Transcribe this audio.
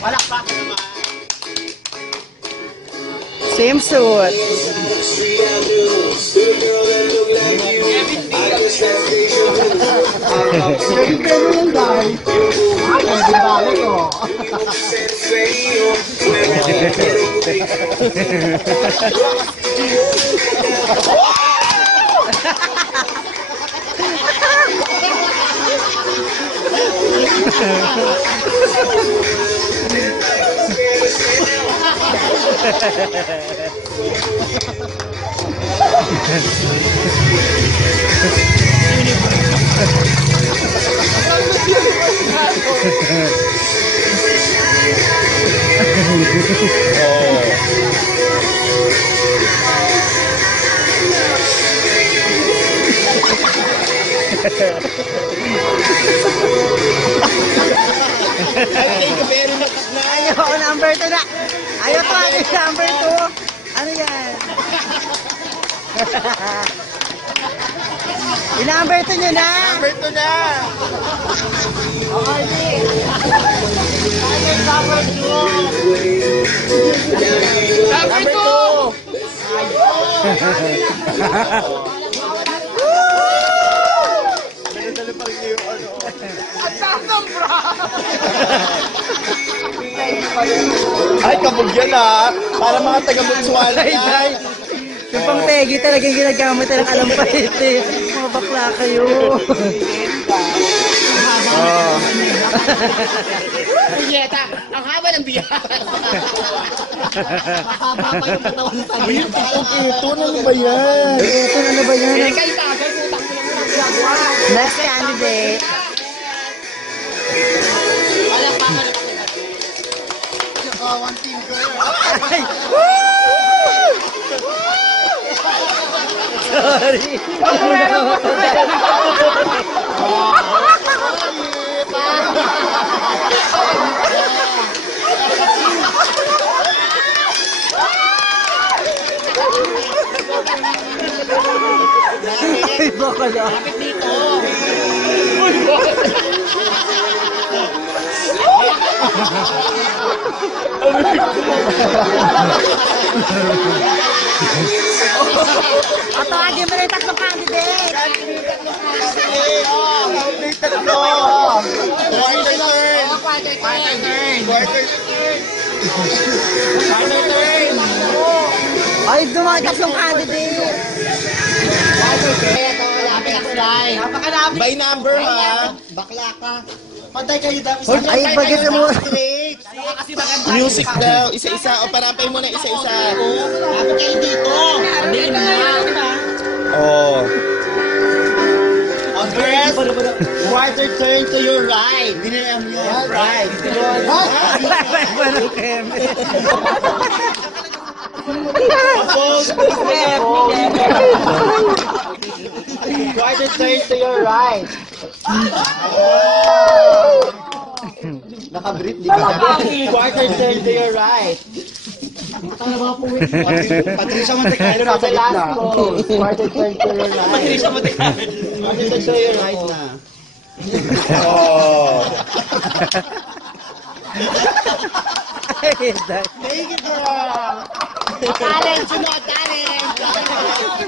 Palakpakan naman. Same suit. Yung pwede yung guy. Ay, di balik ko. Ayoko, number 2 na. Ayoko, ano yung number 2? Ano yan? Yung number 2 nyo na. Number 2 na. Okay, number 2. Number 2. Ay, kabog yan ah. Para mga taga-Botswana yan. Yung pang pegi talagang ginagamit ng alam pa ito. Mga bakla kayo. Biyeta, ang haba ng biyeta. Mahaba pa yung katawan sa biyeta. Ito na ba yan? Ito na ba yan? Eh, kayo tagay, utang mo lang ang ginagawa. Next candidate. Wala pa ka naman. One team girl. Ay! Sorry. Ay, baka na. Bakit dito? At tawagin mo na yung tatlong candidate. Ay, dumaan tatlong candidate. Napakalapit. By number ha. Bakla ka. Pantay kayo daw. Ay, bagay sa mga. Kasi maganda. Music daw. Isa-isa. O parampay mo na isa-isa. Dapat kayo dito. Sabihin mo na. Oh. On first, quarter turn to your right. Binayam yun. Right. Parang keme. Quarter turn to your right. Naka-brief, di ba? Quarter turn to your right. Patricia Montecalo na sa gitna. Quarter turn to your right. Patricia Montecalo. Quarter turn to your right na. Oh. Ay, Take it, girl. Talent, sunod, talent.